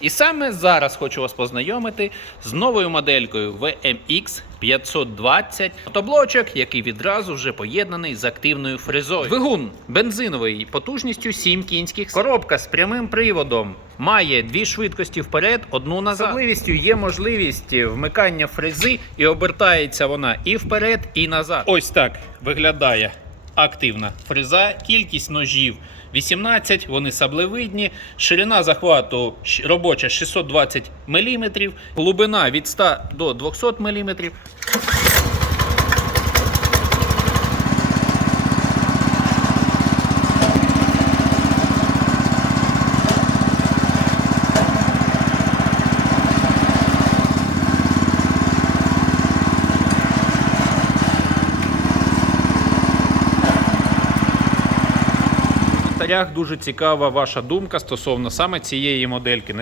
І саме зараз хочу вас познайомити з новою моделькою VMX 520 мотоблочок, який відразу вже поєднаний з активною фрезою. Двигун бензиновий потужністю 7 кінських коробка з прямим приводом. Має дві швидкості вперед, одну назад. Особливістю є можливість вмикання фрези, і обертається вона і вперед, і назад. Ось так виглядає активна. Фреза, кількість ножів 18, вони саблевидні, ширина захвату робоча 620 мм, глибина від 100 до 200 мм. Коментарях дуже цікава ваша думка стосовно саме цієї модельки.